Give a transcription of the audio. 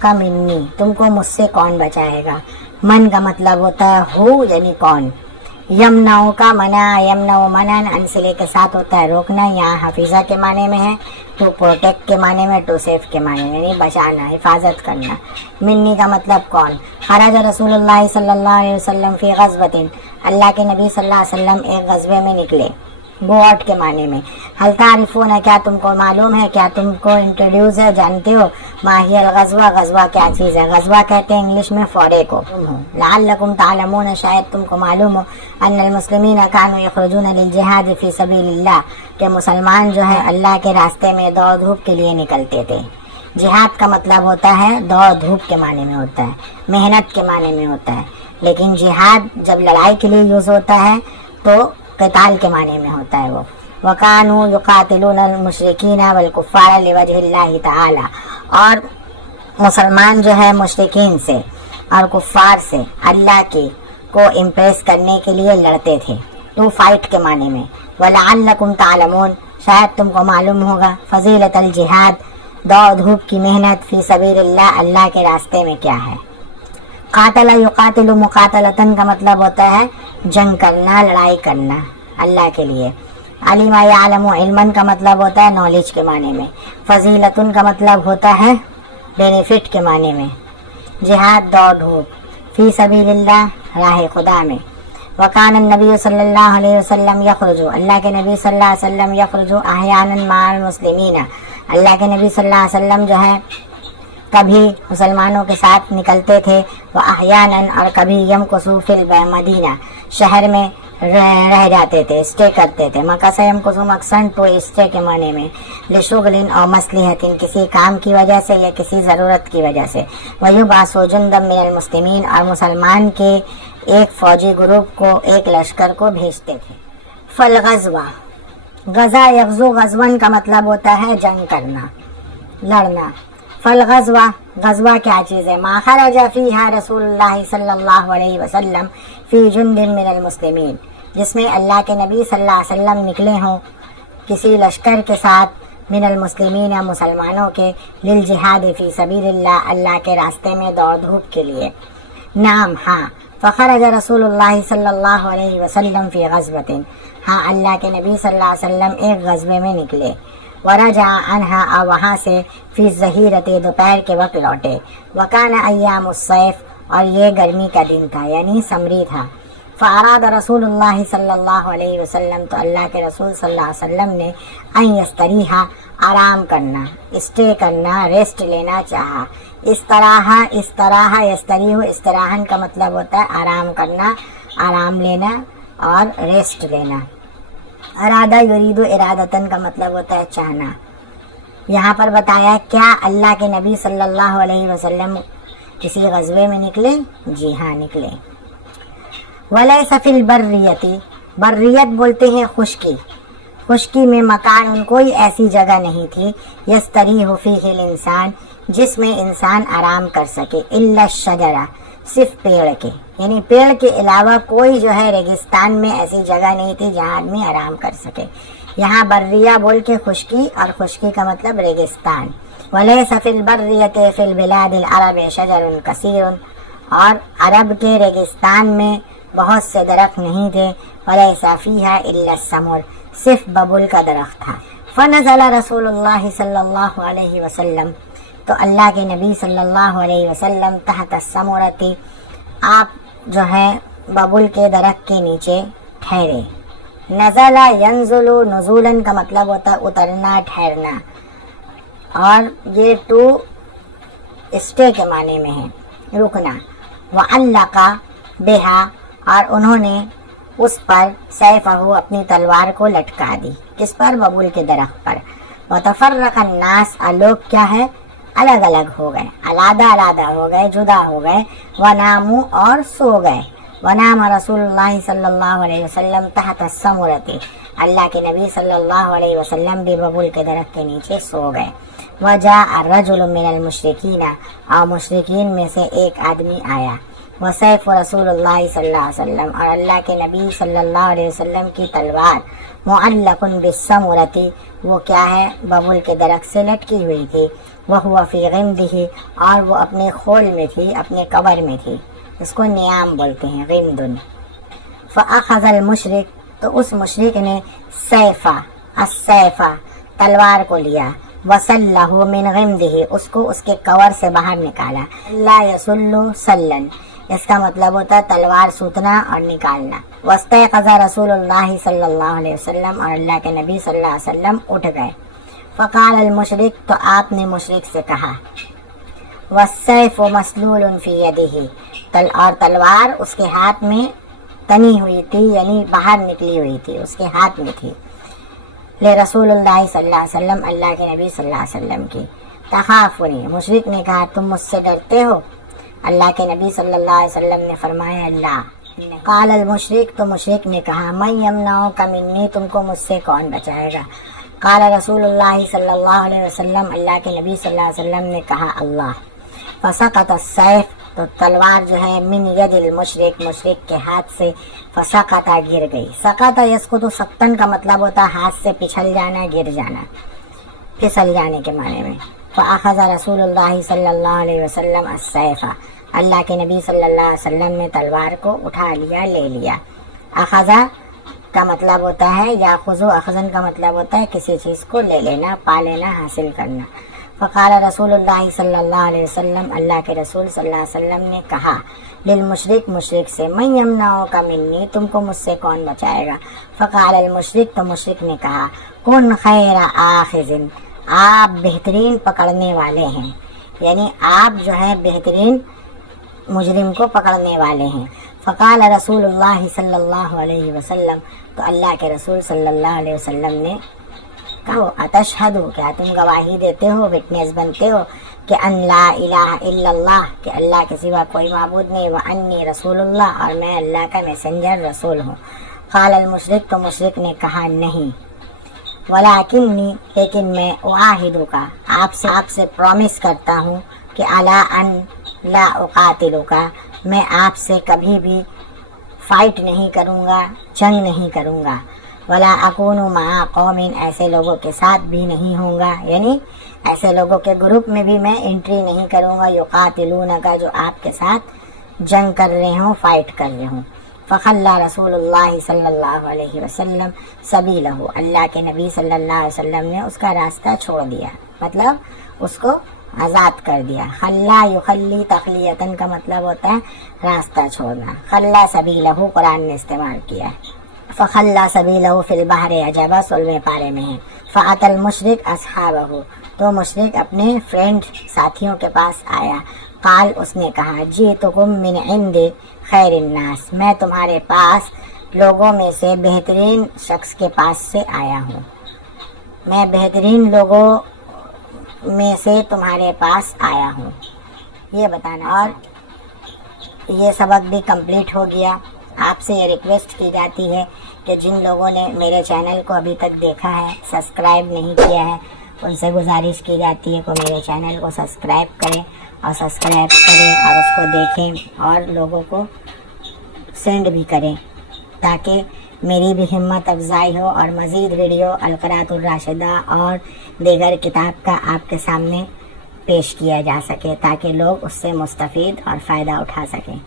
का मिन्नी, तुमको मुझसे कौन बचाएगा। मन का मतलब होता है हु यानी कौन। यमनाओ का मना, यमनाओ मनन अनसिले के साथ होता है रोकना। यहाँ हफीजा के माने में है, टू प्रोटेक्ट के माने में, टू सेफ के माने में, यानी बचाना, हिफाजत करना। मिन्नी का मतलब कौन। खराज रसूलुल्लाह सल्लल्लाहु अलैहि वसल्लम फी गज़वतिन, अल्लाह के नबी सल्लल्लाहु अलैहि वसल्लम एक गज़वे में निकले। गो आउट के माने में। हल तारिफून, क्या तुमको मालूम है, क्या तुमको इंट्रोड्यूस है, जानते हो। माहियल गज़वा, गज़वा क्या चीज़ है। गज़वा कहते हैं इंग्लिश में फौरे को। लअल्लकुम तालमून, शायद तुमको मालूम हो, अन्नल मुस्लिमीन कानू यखरुजून लिल जिहाद फी सबीलिल्लाह, के मुसलमान जो है अल्लाह के रास्ते में दौड़ धूप के लिए निकलते थे। जिहाद का मतलब होता है दौड़ धूप के माने में होता है, मेहनत के माने में होता है। लेकिन जिहाद जब लड़ाई के लिए यूज़ होता है तो क़िताल के माने में होता है वो। वकानू युकातिलूनल मुशरिकीना वल कुफ़ार लिवजहिल्लाहि तआला, और मुसलमान जो है मुशरिकीन से और कुफ़ार से अल्लाह की को इम्प्रेस करने के लिए लड़ते थे, टू फाइट के माने में। वलअल्लकुम तालमून, शायद तुमको मालूम होगा, फजीलतल जिहाद, दौड़ धूप की मेहनत, फी सबीलिल्लाह, अल्लाह के रास्ते में क्या है। कातला युकातिलु मुकातलतन का मतलब होता है जंग करना, लड़ाई करना अल्लाह के लिए। अलिमा यालमु इल्मन का मतलब होता है नॉलेज के माने में। फजीलतुन का मतलब होता है बेनिफिट के माने में। जिहाद दौड़ धूप, फी सबीलिल्लाह, राह खुदा में। वकान नबी सल्लल्लाहु अलैहि वसल्लम यखरुजु, अल्लाह के नबी सल्लल्लाहु अलैहि वसल्लम यखरुजु अहयानन माअल मुस्लिमीना, अल्लाह के नबी सल्लल्लाहु अलैहि वसल्लम जो है कभी मुसलमानों के साथ निकलते थे। वह अहयानन, और कभी यमकुसू फिल मदीना, शहर में रह जाते थे, स्टे करते थे। मक्का से यमकुसू मकसन, तो स्टे के माने में। लिशुगलिन और मसलिहतिन, किसी काम की वजह से या किसी ज़रूरत की वजह से। वयुबासु जुंदम मिनल मुस्लिमीन, और मुसलमान के एक फौजी ग्रुप को, एक लश्कर को भेजते थे। फल गज़वा, गज़ा यग़ज़ू गज़वन का मतलब होता है जंग करना, लड़ना। फल गज़वा, गज़वा क्या चीज़ है। मा खरजा फीहा रसूलुल्लाह सल्लल्लाहु अलैहि वसल्लम फी जुंदिन मिनल मुस्लिमीन, जिसमें अल्लाह के नबी सल्लल्लाहु अलैहि वसल्लम निकले हों किसी लश्कर के साथ, मिनल मुस्लिमीन, या मुसलमानों के, लिल जिहाद फी सबीलिल्लाह, अल्लाह के रास्ते में दौड़ धूप के लिए। नाम, हाँ। फ़खरज रसूलुल्लाह सल्लल्लाहु अलैहि वसल्लम फी गज़वतिन, हाँ अल्लाह के नबी सल्लल्लाहु अलैहि वसल्लम एक गज़वे में निकले। वरजा अनहा, और वहाँ से फी ज़हीरते, दोपहर के वक्त लौटे। वकान अय्यामुस्सैफ, और ये गर्मी का दिन था, यानी समरी था। फ़अराद रसूलुल्लाह सल्लल्लाहु अलैहि वसल्लम, तो अल्लाह के रसूल सल्लल्लाहु अलैहि वसल्लम ने अन यस्तरीहा, आराम करना, स्टे करना, रेस्ट लेना चाहा। इस तरह यस्तरीहु, इस्तराहन का मतलब होता है आराम करना, आराम लेना और रेस्ट लेना। अरादा युरीदु इरादतन का मतलब होता है चाहना। यहाँ पर बताया क्या अल्लाह के नबी सल्लल्लाहु अलैहि वसल्लम किसी गज़वे में निकले। जी हाँ, निकले। वलैसा फिल बर्रियती, बर्रियत बोलते हैं खुश्की, खुश्की में मकान, कोई ऐसी जगह नहीं थी, यस्तरीहु फीहिल इंसान, जिसमें इंसान आराम कर सके। इल्ला शजरा, सिर्फ पेड़ के, यानी पेड़ के अलावा कोई जो है रेगिस्तान में ऐसी जगह नहीं थी जहाँ आदमी आराम कर सके। यहाँ बर्रिया बोल के खुश्की, और खुश्की का मतलब रेगिस्तान। वलैसा फिल बर्रियते फिल बिलादिल अरब शजरुन कसीरुन, और अरब के रेगिस्तान में बहुत से दरख्त नहीं थे। वलैसा फीहा इल्ला समर, सिर्फ बबुल का दरख्त था। फनज़ला रसूलुल्लाह सल्लल्लाहु अलैहि वसल्लम, तो अल्लाह के नबी सल्लल्लाहु अलैहि वसल्लम तहत समरती, आप जो है बबुल के दरख्त के नीचे ठहरे। नज़ला यंज़ुलु, नुज़ूलन का मतलब होता है उतरना, ठहरना, और ये टू स्टे के माने में है, रुकना। वअल्लक़ा बिहा, और उन्होंने उस पर सैफ़हु, अपनी तलवार को लटका दी। किस पर? बबुल के दरख्त पर। वतफ़र्रक़ा अन्नास, लोग क्या है अलग अलग हो गए, अलग हो गए, जुदा हो गए। वनामू, और सो गए। वनाम रसूलुल्लाह सल्लल्लाहु अलैहि वसल्लम तहत समरती, अल्लाह के नबी सल्लल्लाहु अलैहि वसल्लम भी बबुल के दरख्त के नीचे सो गए। वजा रजुल मिनल मुशरिकीना, और मुशरिकीन में से एक आदमी आया। वसैफ रसूलुल्लाह सल्लल्लाहु अलैहि वसल्लम, और अल्लाह के नबी सल्लल्लाहु अलैहि वसल्लम की तलवार मुअल्लकुन बिस्समुरती, वो क्या है, बबुल के दरख्त से लटकी हुई थी। वह हुआ फी गिमदिही, और वो अपने खोल में थी, अपने कवर में थी, इसको नियाम बोलते हैं, गिमदुन। फ़अख़ज़ल मुशरिक, तो उस मुशरिक ने सैफ़ा, अस्सैफ़ा, तलवार को लिया, वसल्लहु मिन गिमदिही, उसको उसके कवर से बाहर निकाला। ला यसुल्लु सल्लन, इसका मतलब होता है तलवार सूतना और निकालना। वस्तयक़ज़ा रसूलुल्लाह सल्लल्लाहु अलैहि वसल्लम, और अल्लाह के नबी सल्लल्लाहु अलैहि वसल्लम उठ गए। फ़क़ाल अल मुशरिक, तो आपने मुशरिक से कहा, वस्सैफ़ु मस्लूलुन फ़ी यदिही, और तलवार उसके हाथ में तनी हुई थी, यानी बाहर निकली हुई थी, उसके हाथ में थी। ले रसूलुल्लाह सल्लल्लाहु अलैहि वसल्लम, अल्लाह के नबी सल्लल्लाहु अलैहि वसल्लम की। तखाफुनी, मुशरिक ने कहा, तुम मुझसे डरते हो? अल्लाह के नबी सल्लल्लाहु अलैहि वसल्लम ने फरमाया, अल्लाह। क़ाल अल मुशरिक, तो मुशरिक ने कहा, मन यमनऊका मिन्नी, तुमको मुझसे कौन बचाएगा? क़ाल रसूलुल्लाह सल्लल्लाहु अलैहि वसल्लम, अल्लाह के नबी सल्लल्लाहु अलैहि वसल्लम ने कहा, अल्लाह। फसक़त अस्सैफ़, तो तलवार जो है मिन यदिल मुशरिक, मुशरिक के हाथ से, फसक़ता, गिर गई। सकता यसकुतु, सक्तन का मतलब होता है हाथ से पिछल जाना, गिर जाना, फिसल जाने के माने में। फ़अख़ज़ रसूलुल्लाह सल्लल्लाहु अलैहि वसल्लम अस्सैफ़ा, अल्लाह के नबी सल्लल्लाहु अलैहि वसल्लम ने तलवार को उठा लिया, ले लिया। अख़ज़ा का मतलब होता है याख़ुज़ु, अख़ज़न का मतलब होता है किसी चीज़ को ले लेना, पा लेना, हासिल करना। फ़क़ाल रसूलुल्लाह सल्लल्लाहु अलैहि वसल्लम, अल्लाह के रसूल सल्लल्लाहु अलैहि वसल्लम ने कहा, लिल मुशरिक, मुशरिक से, मन यमनऊका मिन्नी, तुमको मुझसे कौन बचाएगा? फ़क़ाल अल मुशरिक, तो मुशरिक ने कहा, कुन खैरा आखिज़िन, आप बेहतरीन पकड़ने वाले हैं, यानी आप जो है बेहतरीन मुजरिम को पकड़ने वाले हैं। फ़क़ाल रसूलुल्लाह सल्लल्लाहु अलैहि वसल्लम, तो अल्लाह के रसूल सल्लल्लाहु अलैहि वसल्लम ने कहो, अतशहदु, क्या तुम गवाही देते हो, विटनेस बनते हो कि अन ला इलाहा इल्लल्लाह, कि अल्लाह के सिवा कोई माबूद नहीं, व अन्नी रसूलुल्लाह, और मैं अल्लाह का मैसेंजर रसूल हूँ। क़ाल अल मुशरिक, तो मुशरिक ने कहा, नहीं, वलाकिन्नी, लेकिन मैं उआहिदुका, आपसे प्रॉमिस करता हूँ कि अला अन ला उक़ातिलुका, मैं आपसे कभी भी फाइट नहीं करूँगा, जंग नहीं करूँगा। वला अकूनु मा कौमिन, ऐसे लोगों के साथ भी नहीं होऊंगा, यानी ऐसे लोगों के ग्रुप में भी मैं एंट्री नहीं करूँगा, युक़ातिलूनका, जो आपके साथ जंग कर रहे हों, फाइट कर रहे हों। फ़ख़ल्ला रसूलुल्लाह सल्लल्लाहु अलैहि वसल्लम सबीलहु, अल्लाह के नबी सल्लल्लाहु अलैहि वसल्लम ने उसका रास्ता छोड़ दिया, मतलब उसको आज़ाद कर दिया। खल्ला युखल्ली, तखलियतन का मतलब होता है रास्ता छोड़ना। खल्ला सबीलहु कुरान ने इस्तेमाल किया है। फ़ख़ल्ला सबीलहु फ़िल बहरि अजबा, 16वें पारे में है। फ़अतल मुशरिक अस्हाबहु, तो मुशरिक अपने फ्रेंड, साथियों के पास आया। क़ाल, उसने कहा, जीतुकुम मिन इंदि खैरिन नास, मैं तुम्हारे पास लोगों में से बेहतरीन शख्स के पास से आया हूँ, मैं बेहतरीन लोगों में से तुम्हारे पास आया हूँ, ये बताना। और ये सबक भी कंप्लीट हो गया। आपसे ये रिक्वेस्ट की जाती है कि जिन लोगों ने मेरे चैनल को अभी तक देखा है, सब्सक्राइब नहीं किया है, उनसे गुजारिश की जाती है कि मेरे चैनल को सब्सक्राइब करें, और सब्सक्राइब करें और उसको देखें और लोगों को सेंड भी करें, ताकि मेरी भी हिम्मत अफजाई हो और मज़ीद वीडियो अल-क़िराअतुर राशिदा और दीगर किताब का आपके सामने पेश किया जा सके, ताकि लोग उससे मुस्तफ़ीद और फ़ायदा उठा सकें।